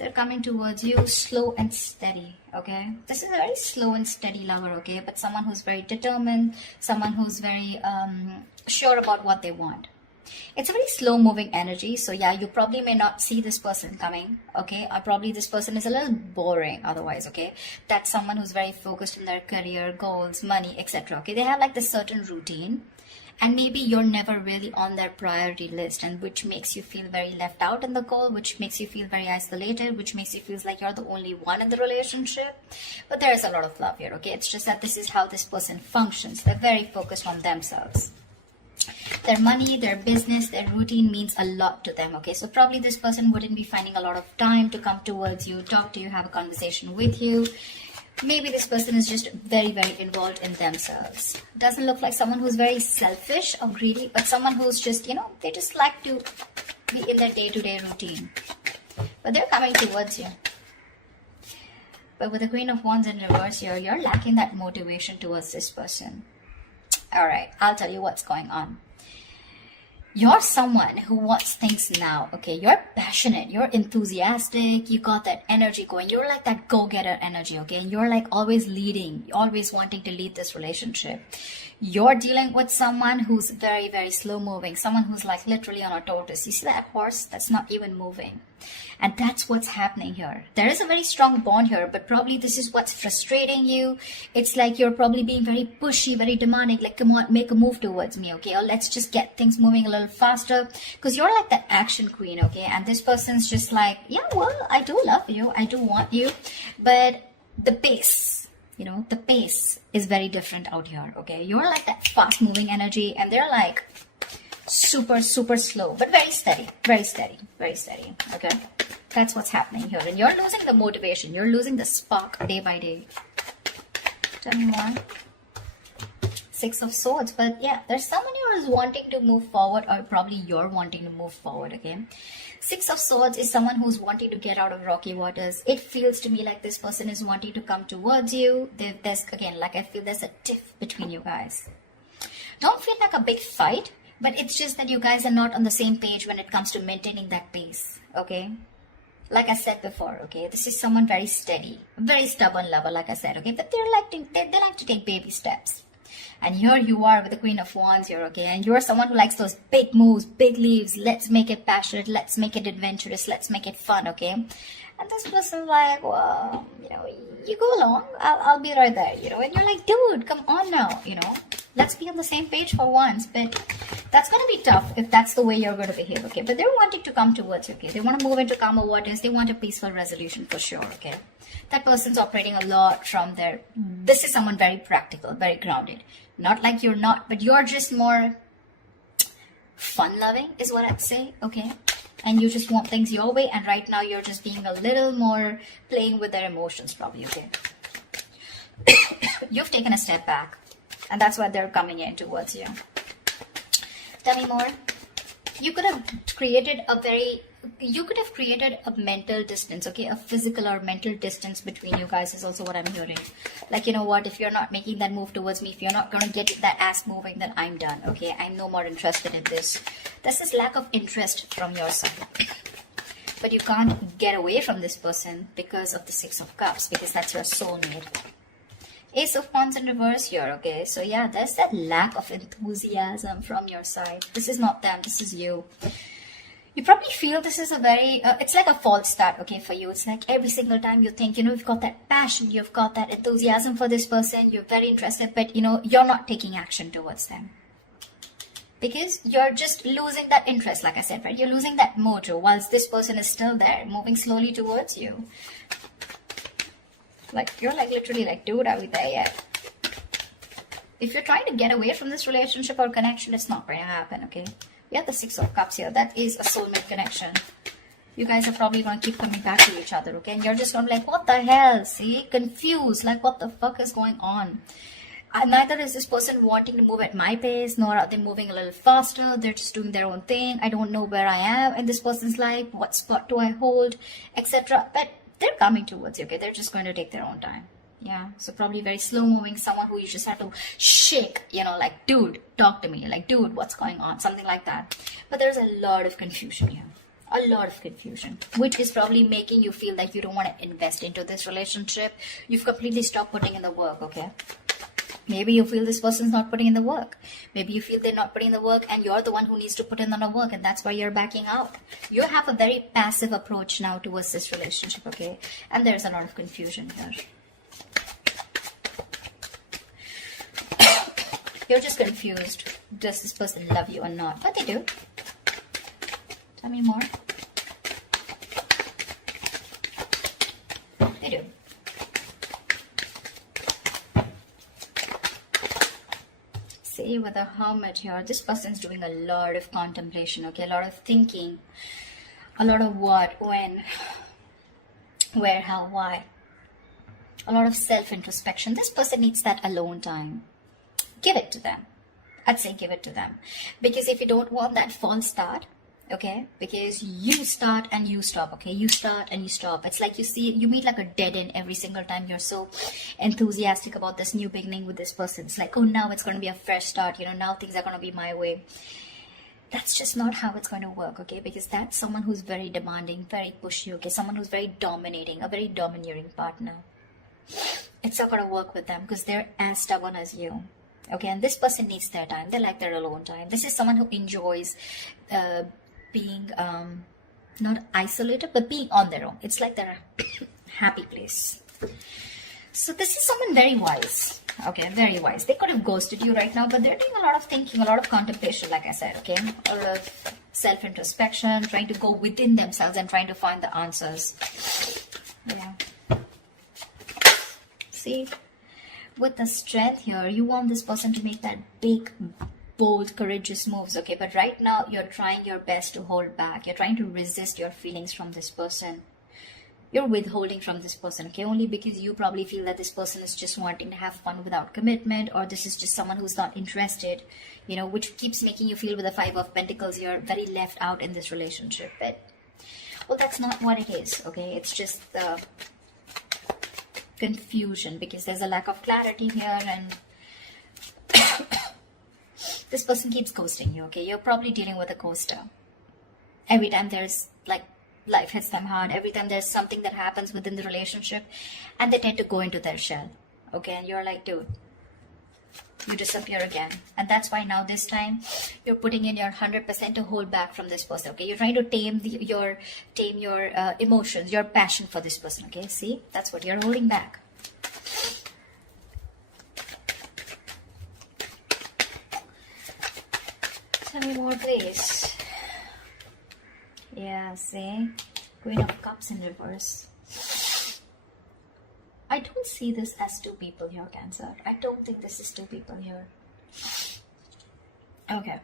They're coming towards you slow and steady, okay? This is a very slow and steady lover, okay? But someone who's very determined, someone who's very sure about what they want. It's a very slow moving energy. So yeah, you probably may not see this person coming, okay? Or probably this person is a little boring otherwise, okay? That's someone who's very focused on their career, goals, money, etc. Okay, they have like this certain routine. And maybe you're never really on their priority list, and which makes you feel very left out in the goal, which makes you feel very isolated, which makes you feel like you're the only one in the relationship. But there's a lot of love here, okay? It's just that this is how this person functions. They're very focused on themselves. Their money, their business, their routine means a lot to them, okay? So probably this person wouldn't be finding a lot of time to come towards you, talk to you, have a conversation with you. Maybe this person is just very, very involved in themselves. Doesn't look like someone who's very selfish or greedy, but someone who's just, they just like to be in their day-to-day routine. But they're coming towards you. But with the Queen of Wands in reverse here, you're lacking that motivation towards this person. All right, I'll tell you what's going on. You're someone who wants things now, okay? You're passionate, you're enthusiastic, you got that energy going. You're like that go-getter energy, okay? And you're like always leading, always wanting to lead this relationship. You're dealing with someone who's very, very slow moving, someone who's like literally on a tortoise. You see that horse? That's not even moving. And that's what's happening here. There is a very strong bond here, but probably this is what's frustrating you. It's like you're probably being very pushy, very demanding, like, come on, make a move towards me, okay? Or let's just get things moving a little faster. Because you're like that action queen, okay? And this person's just like, yeah, well, I do love you. I do want you. But the pace, the pace is very different out here, okay? You're like that fast moving energy, and they're like super, super slow, but very steady, very steady, very steady, okay? That's what's happening here. And you're losing the motivation. You're losing the spark day by day. Tell me more. Six of Swords. But yeah, there's someone who is wanting to move forward, or probably you're wanting to move forward, okay? Six of Swords is someone who's wanting to get out of rocky waters. It feels to me like this person is wanting to come towards you. There's, again, like I feel there's a tiff between you guys. Don't feel like a big fight, but it's just that you guys are not on the same page when it comes to maintaining that pace, okay? Like I said before, okay, this is someone very steady, very stubborn lover, like I said, okay, but they like to take baby steps. And here you are with the Queen of Wands here, okay, and you're someone who likes those big moves, big leaves. Let's make it passionate, let's make it adventurous, let's make it fun, okay? And this person's like, well, you go along, I'll be right there, and you're like, dude, come on now, let's be on the same page for once. But that's going to be tough if that's the way you're going to behave, okay? But they're wanting to come towards you, okay? They want to move into calmer waters. They want a peaceful resolution for sure, okay? That person's operating a lot from their... This is someone very practical, very grounded. Not like you're not, but you're just more fun-loving is what I'd say, okay? And you just want things your way, and right now you're just being a little more playing with their emotions probably, okay? You've taken a step back, and that's why they're coming in towards you. Tell me more. You could have created a mental distance, okay? A physical or mental distance between you guys is also what I'm hearing. Like, you know what? If you're not making that move towards me, if you're not going to get that ass moving, then I'm done, okay? I'm no more interested in this. This is lack of interest from your side. But you can't get away from this person because of the Six of Cups, because that's your soulmate. Ace of Wands in reverse here, okay? So yeah, there's that lack of enthusiasm from your side. This is not them, this is you. You probably feel this is a very, it's like a false start, okay, for you. It's like every single time you think, you've got that passion, you've got that enthusiasm for this person, you're very interested, but, you're not taking action towards them. Because you're just losing that interest, like I said, right? You're losing that mojo whilst this person is still there, moving slowly towards you. Like, you're like literally like, dude, are we there yet? If you're trying to get away from this relationship or connection, it's not going to happen, okay? We have the Six of Cups here. That is a soulmate connection. You guys are probably going to keep coming back to each other, okay? And you're just going to be like, what the hell? See? Confused. Like, what the fuck is going on? Neither is this person wanting to move at my pace, nor are they moving a little faster. They're just doing their own thing. I don't know where I am in this person's life. What spot do I hold? Etc. But they're coming towards you, okay? They're just going to take their own time. Yeah, so probably very slow moving, someone who you just have to shake, like, dude, talk to me. Like, dude, what's going on? Something like that. But there's a lot of confusion here. A lot of confusion, which is probably making you feel like you don't want to invest into this relationship. You've completely stopped putting in the work, okay? Maybe you feel this person's not putting in the work. Maybe you feel they're not putting in the work and you're the one who needs to put in the work, and that's why you're backing out. You have a very passive approach now towards this relationship, okay? And there's a lot of confusion here. You're just confused. Does this person love you or not? But they do. Tell me more. They do. See, with the Hermit here, this person's doing a lot of contemplation, okay? A lot of thinking. A lot of what, when, where, how, why. A lot of self-introspection. This person needs that alone time. Give it to them. I'd say give it to them. Because if you don't want that false start, okay, because you start and you stop, okay, you start and you stop. It's like you meet like a dead end every single time. You're so enthusiastic about this new beginning with this person. It's like, oh, now it's going to be a fresh start, now things are going to be my way. That's just not how it's going to work, okay, because that's someone who's very demanding, very pushy, okay, someone who's very dominating, a very domineering partner. It's not going to work with them because they're as stubborn as you. Okay, and this person needs their time. They like their alone time. This is someone who enjoys being not isolated, but being on their own. It's like their happy place. So this is someone very wise. Okay, very wise. They could have ghosted you right now, but they're doing a lot of thinking, a lot of contemplation, like I said, okay? A lot of self-introspection, trying to go within themselves and trying to find the answers. Yeah. See? With the Strength here, you want this person to make that big, bold, courageous moves, okay? But right now, you're trying your best to hold back. You're trying to resist your feelings from this person. You're withholding from this person, okay? Only because you probably feel that this person is just wanting to have fun without commitment, or this is just someone who's not interested, which keeps making you feel with the Five of Pentacles, you're very left out in this relationship. But, well, that's not what it is, okay? It's just the confusion because there's a lack of clarity here, and this person keeps ghosting you, okay? You're probably dealing with a ghoster. Every time there's like life hits them hard, every time there's something that happens within the relationship, and they tend to go into their shell, okay? And you're like, dude, you disappear again. And that's why now this time you're putting in your 100% to hold back from this person, okay? You're trying to tame your emotions, your passion for this person, okay? See, that's what you're holding back. Tell me more, please. Yeah, see, Queen of Cups in reverse. I don't see this as two people here, Cancer. I don't think this is two people here. Okay.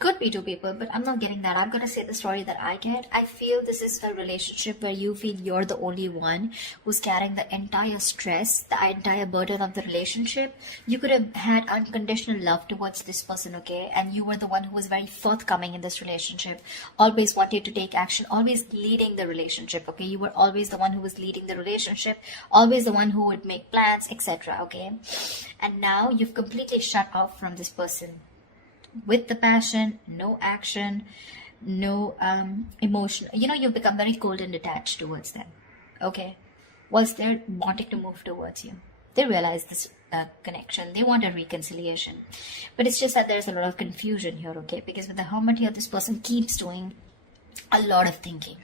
Could be two people, but I'm not getting that. I'm going to say the story that I get. I feel this is a relationship where you feel you're the only one who's carrying the entire stress, the entire burden of the relationship. You could have had unconditional love towards this person, okay? And you were the one who was very forthcoming in this relationship, always wanted to take action, always leading the relationship, okay? You were always the one who was leading the relationship, always the one who would make plans, etc., okay? And now you've completely shut off from this person. With the passion, no action, no emotion. You've become very cold and detached towards them, okay? Whilst they're wanting to move towards you. They realize this connection. They want a reconciliation. But it's just that there's a lot of confusion here, okay? Because with the Hermit here, this person keeps doing a lot of thinking,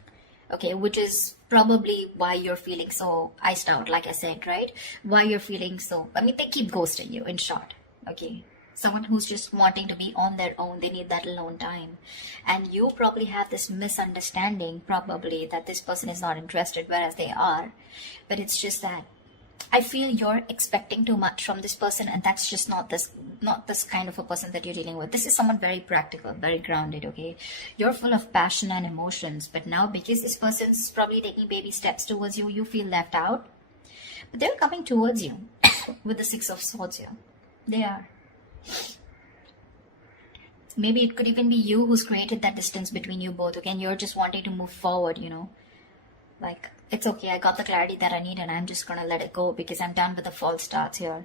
okay? Which is probably why you're feeling so iced out, like I said, right? Why you're feeling so... they keep ghosting you, in short, okay? Someone who's just wanting to be on their own. They need that alone time. And you probably have this misunderstanding, probably, that this person is not interested, whereas they are. But it's just that I feel you're expecting too much from this person, and that's just not this kind of a person that you're dealing with. This is someone very practical, very grounded, okay? You're full of passion and emotions, but now because this person's probably taking baby steps towards you, you feel left out. But they're coming towards you with the Six of Swords here. They are. Maybe it could even be you who's created that distance between you both, okay? And you're just wanting to move forward, Like, it's okay, I got the clarity that I need and I'm just gonna let it go because I'm done with the false starts here.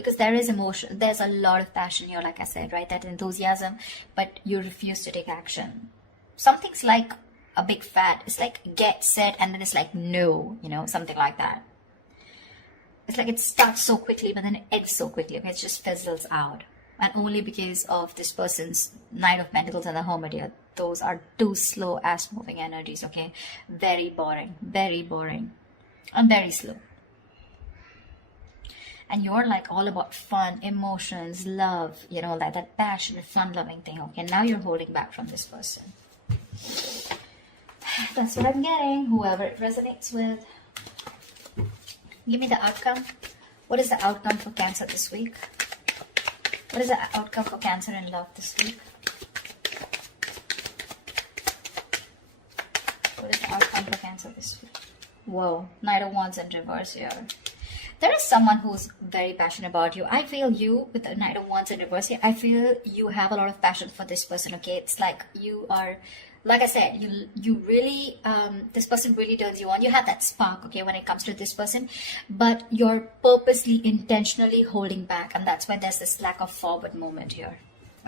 because there is emotion, there's a lot of passion here, like I said, right? That enthusiasm, but you refuse to take action. Something's like a big fat, it's like get set and then it's like no, something like that. It's like it starts so quickly but then it ends so quickly. Okay, it just fizzles out, and only because of this person's Knight of Pentacles and the Hermit here. Those are two slow ass moving energies. Okay, very boring and very slow. And you're like all about fun, emotions, love, like that passionate, fun-loving thing. Okay, now you're holding back from this person. That's what I'm getting. Whoever it resonates with. Give me the outcome. What is the outcome for Cancer this week? What is the outcome for Cancer in love this week? What is the outcome for Cancer this week? Whoa, Knight of Wands in reverse here. There is someone who's very passionate about you. I feel you, with the Knight of Wands in reverse here, I feel you have a lot of passion for this person, okay? It's like you are, like I said, you really, this person really turns you on. You have that spark, okay, when it comes to this person, but you're purposely, intentionally holding back, and that's why there's this lack of forward movement here.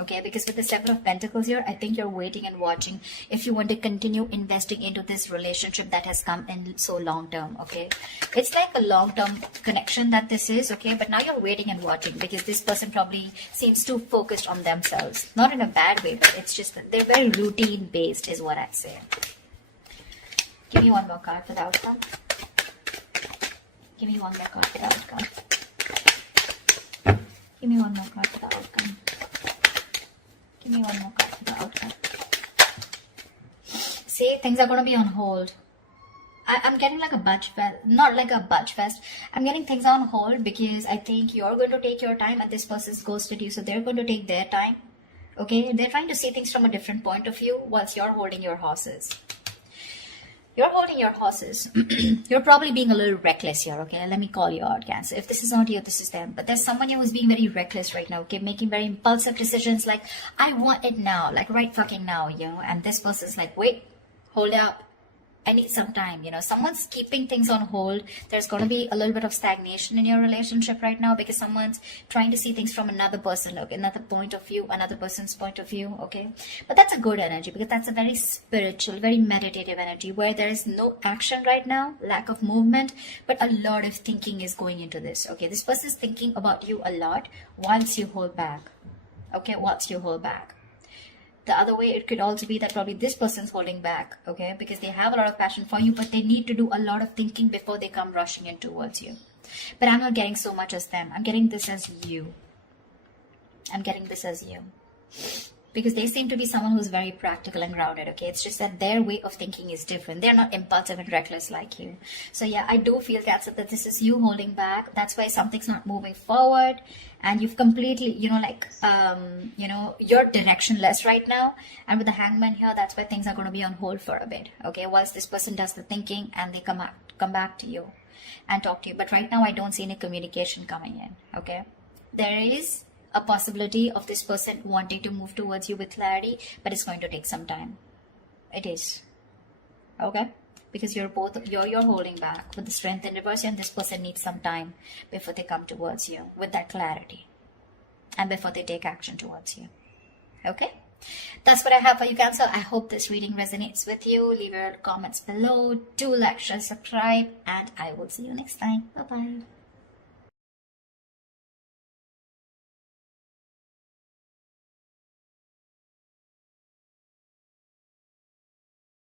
Okay, because with the Seven of Pentacles here, I think you're waiting and watching if you want to continue investing into this relationship that has come in so long term. Okay, it's like a long term connection that this is. Okay, but now you're waiting and watching because this person probably seems too focused on themselves. Not in a bad way, but it's just that they're very routine based is what I'd say. Give me one more card for the outcome. Give me one more card for the outcome. Give me one more card for the outcome. Give me one more card for the outcome. See, things are going to be on hold. I'm getting like a budge fest, not like a budge fest. I'm getting things on hold because I think you're going to take your time and this person's ghosted you. So they're going to take their time. Okay, they're trying to see things from a different point of view whilst you're holding your horses. You're holding your horses. You're probably being a little reckless here, okay? Let me call you out, Cancer. If this is not you, this is them. But there's someone here who's being very reckless right now, okay? Making very impulsive decisions like, I want it now, like right fucking now, And this person's like, wait, hold up. I need some time, Someone's keeping things on hold. There's going to be a little bit of stagnation in your relationship right now because someone's trying to see things from another person, look, another point of view, another person's point of view, okay? But that's a good energy because that's a very spiritual, very meditative energy where there is no action right now, lack of movement, but a lot of thinking is going into this, okay? This person is thinking about you a lot once you hold back, okay? Once you hold back. The other way, it could also be that probably this person's holding back, okay? Because they have a lot of passion for you, but they need to do a lot of thinking before they come rushing in towards you. But I'm not getting so much as them. I'm getting this as you. I'm getting this as you. Because they seem to be someone who's very practical and grounded, okay? It's just that their way of thinking is different. They're not impulsive and reckless like you. So yeah, I do feel, Cancer, that this is you holding back. That's why something's not moving forward. And you've completely, you're directionless right now. And with the Hangman here, that's why things are going to be on hold for a bit, okay? Whilst this person does the thinking and they come back to you and talk to you. But right now, I don't see any communication coming in, okay? There is a possibility of this person wanting to move towards you with clarity, but it's going to take some time. It is. Okay? Because you're holding back with the Strength in reverse, and this person needs some time before they come towards you with that clarity and before they take action towards you. Okay? That's what I have for you, Cancer. I hope this reading resonates with you. Leave your comments below. Do like, share, subscribe, and I will see you next time. Bye-bye.